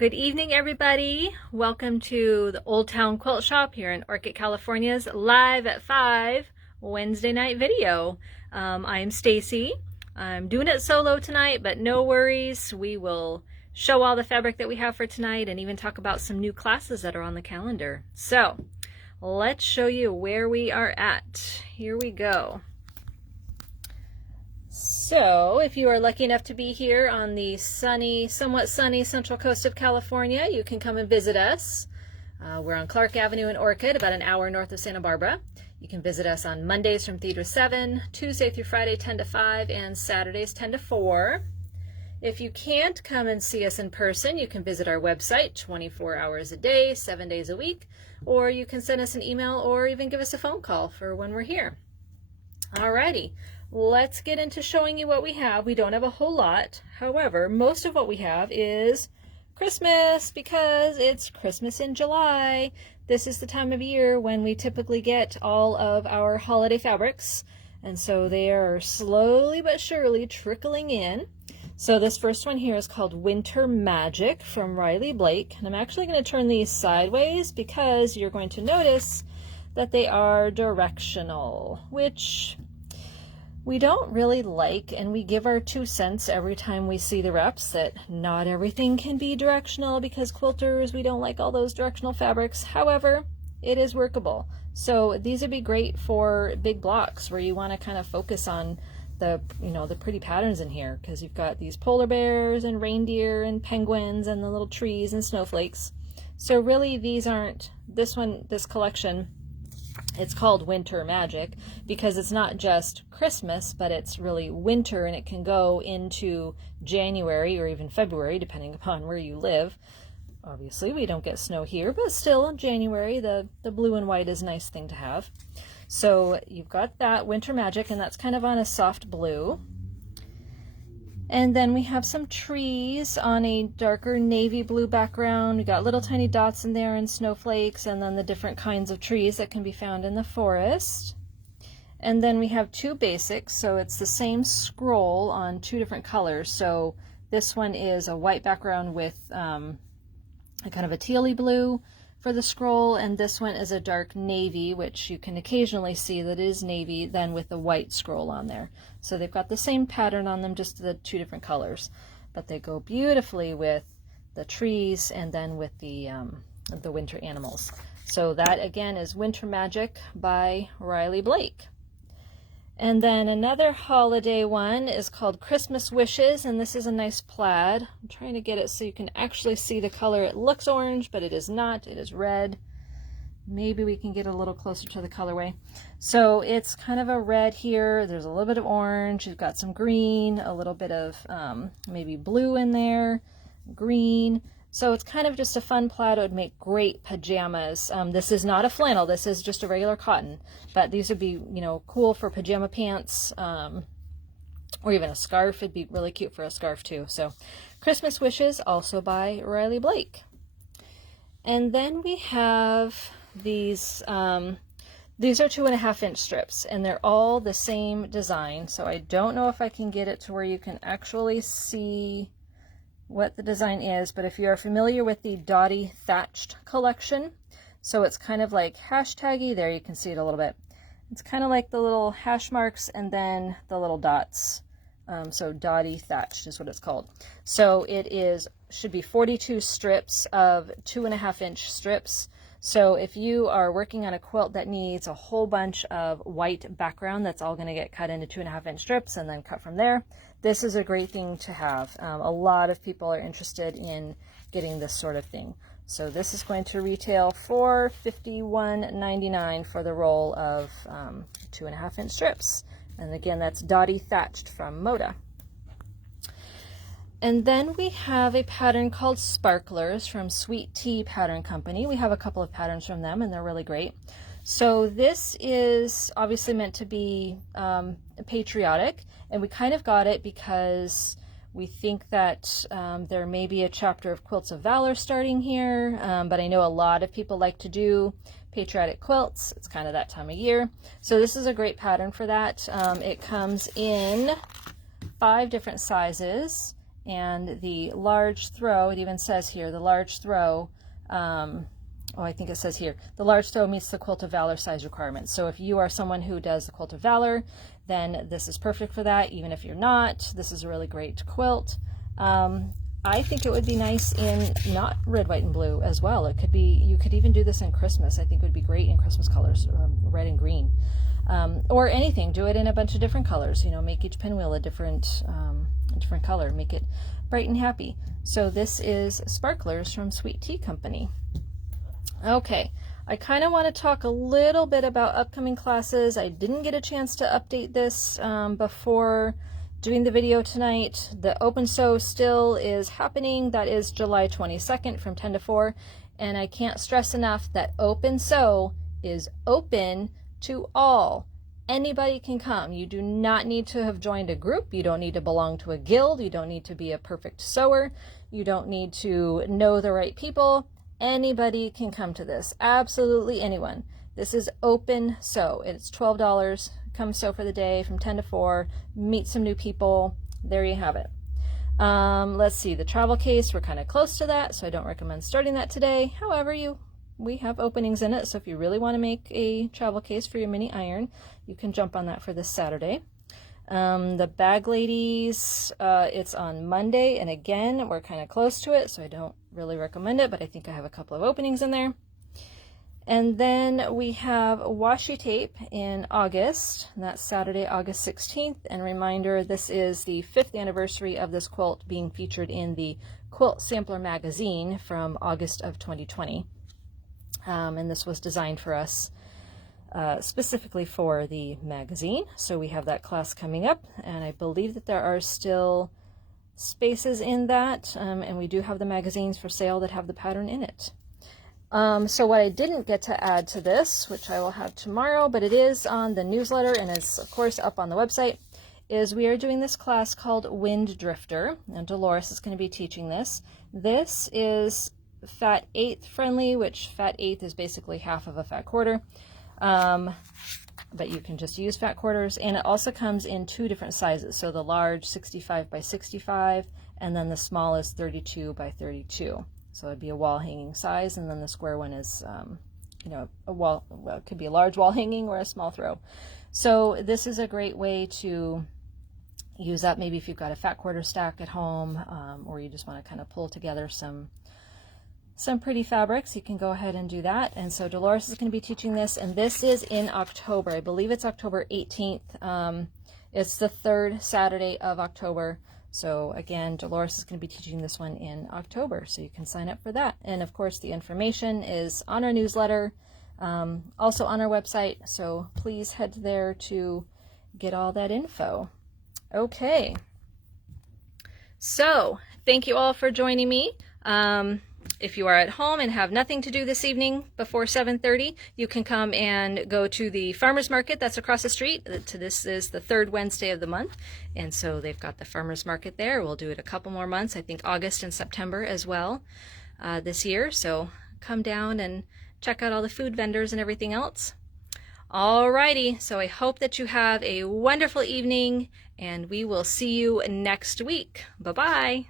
Good evening, everybody. Welcome to the Old Town Quilt Shop here in Orchid, California's Live at 5 Wednesday night video. I'm Stacy. I'm doing it solo tonight, but no worries. We will show all the fabric that we have for tonight and even talk about some new classes that are on the calendar. So let's show you where we are at. Here we go. So if you are lucky enough to be here on the sunny, somewhat sunny central coast of California, you can come and visit us. We're on Clark Avenue in Orchid, about an hour north of Santa Barbara. You can visit us on Mondays from 3 to 7, Tuesday through Friday 10 to 5, and Saturdays 10 to 4. If you can't come and see us in person, you can visit our website 24 hours a day, 7 days a week, or you can send us an email or even give us a phone call for when we're here. Alrighty. Let's get into showing you what we have. We don't have a whole lot. However, most of what we have is Christmas because it's Christmas in July. This is the time of year when we typically get all of our holiday fabrics. And so they are slowly but surely trickling in. So this first one here is called Winter Magic from Riley Blake. And I'm actually going to turn these sideways because you're going to notice that they are directional, which we don't really like, and we give our 2 cents every time we see the reps that not everything can be directional because quilters, we don't like all those directional fabrics. However, it is workable. So these would be great for big blocks where you want to kind of focus on the, the pretty patterns in here, because you've got these polar bears and reindeer and penguins and the little trees and snowflakes. So really these aren't, this collection, it's called Winter Magic because it's not just Christmas, but it's really winter, and it can go into January or even February, depending upon where you live. Obviously, we don't get snow here, but still in January, the blue and white is a nice thing to have. So you've got that Winter Magic, and that's kind of on a soft blue. And then we have some trees on a darker navy blue background. We got little tiny dots in there and snowflakes, and then the different kinds of trees that can be found in the forest. And then we have 2 basics, so it's the same scroll on 2 different colors. So this one is a white background with a kind of a tealy blue for the scroll, and this one is a dark navy, which you can occasionally see that is navy, then with the white scroll on there. So they've got the same pattern on them, just the 2 different colors, but they go beautifully with the trees and then with the winter animals. So that again is Winter Magic by Riley Blake. And then another holiday one is called Christmas Wishes, and this is a nice plaid. I'm trying to get it so you can actually see the color. It looks orange, but it is not. It is red. Maybe we can get a little closer to the colorway. So it's kind of a red here. There's a little bit of orange. You've got some green, a little bit of maybe blue in there, green. So it's kind of just a fun plaid. It would make great pajamas. This is not a flannel. This is just a regular cotton. But these would be, cool for pajama pants, or even a scarf. It'd be really cute for a scarf too. So Christmas Wishes, also by Riley Blake. And then we have these. These are 2.5-inch strips, and they're all the same design. So I don't know if I can get it to where you can actually see what the design is, but if you are familiar with the Dottie Thatched collection, so it's kind of like hashtaggy, there you can see it a little bit. It's kind of like the little hash marks and then the little dots. So Dottie Thatched is what it's called. So it should be 42 strips of 2.5-inch strips. So if you are working on a quilt that needs a whole bunch of white background, that's all going to get cut into 2.5-inch strips and then cut from there. This is a great thing to have. A lot of people are interested in getting this sort of thing. So this is going to retail for $51.99 for the roll of 2.5-inch strips. And again, that's Dottie Thatched from Moda. And then we have a pattern called Sparklers from Sweet Tea Pattern Company. We have a couple of patterns from them, and they're really great. So this is obviously meant to be patriotic, and we kind of got it because we think that there may be a chapter of Quilts of Valor starting here, but I know a lot of people like to do patriotic quilts. It's kind of that time of year. So this is a great pattern for that. It comes in 5 different sizes, And the large throw, it even says here, the large throw, I think it says here, the large throw meets the Quilt of Valor size requirements. So if you are someone who does the Quilt of Valor, then this is perfect for that. Even if you're not, this is a really great quilt. I think it would be nice in not red, white, and blue as well. It could be, you could even do this in Christmas. I think it would be great in Christmas colors, red and green. Or anything, do it in a bunch of different colors, you know, make each pinwheel a different color, make it bright and happy. So this is Sparklers from Sweet Tea Company. Okay, I kind of want to talk a little bit about upcoming classes. I didn't get a chance to update this before doing the video tonight. The Open Sew still is happening. That is July 22nd from 10 to 4. And I can't stress enough that Open Sew is open to all. Anybody can come. You do not need to have joined a group. You don't need to belong to a guild. You don't need to be a perfect sewer. You don't need to know the right people. Anybody can come to this. Absolutely anyone. This is Open Sew. It's $12. Come sew for the day from 10 to 4. Meet some new people. There you have it. Let's see. The travel case, we're kind of close to that, so I don't recommend starting that today. However, we have openings in it, so if you really want to make a travel case for your mini iron, you can jump on that for this Saturday. The Bag Ladies, it's on Monday, and again, we're kind of close to it, so I don't really recommend it, but I think I have a couple of openings in there. And then we have washi tape in August, and that's Saturday, August 16th. And reminder, this is the 5th anniversary of this quilt being featured in the Quilt Sampler magazine from August of 2020. And this was designed for us specifically for the magazine. So we have that class coming up, and I believe that there are still spaces in that, and we do have the magazines for sale that have the pattern in it. So what I didn't get to add to this, which I will have tomorrow, but it is on the newsletter and is of course up on the website, is we are doing this class called Wind Drifter, and Dolores is going to be teaching this. This is fat eighth friendly, which fat eighth is basically half of a fat quarter, but you can just use fat quarters, and it also comes in 2 different sizes. So the large 65 by 65, and then the small is 32 by 32. So it'd be a wall hanging size, and then the square one is, you know, a wall, well, it could be a large wall hanging or a small throw. So this is a great way to use that maybe if you've got a fat quarter stack at home, or you just want to kind of pull together some pretty fabrics. You can go ahead and do that. And so Dolores is going to be teaching this, and this is in October. I believe it's October 18th. It's the 3rd Saturday of October. So again, Dolores is going to be teaching this one in October, so you can sign up for that. And of course, the information is on our newsletter, also on our website, so please head there to get all that info. Okay, so thank you all for joining me. If you are at home and have nothing to do this evening before 7:30, you can come and go to the farmers market that's across the street. This is the 3rd Wednesday of the month, and so they've got the farmers market there. We'll do it a couple more months, I think August and September as well this year. So come down and check out all the food vendors and everything else. Alrighty, so I hope that you have a wonderful evening, and we will see you next week. Bye-bye.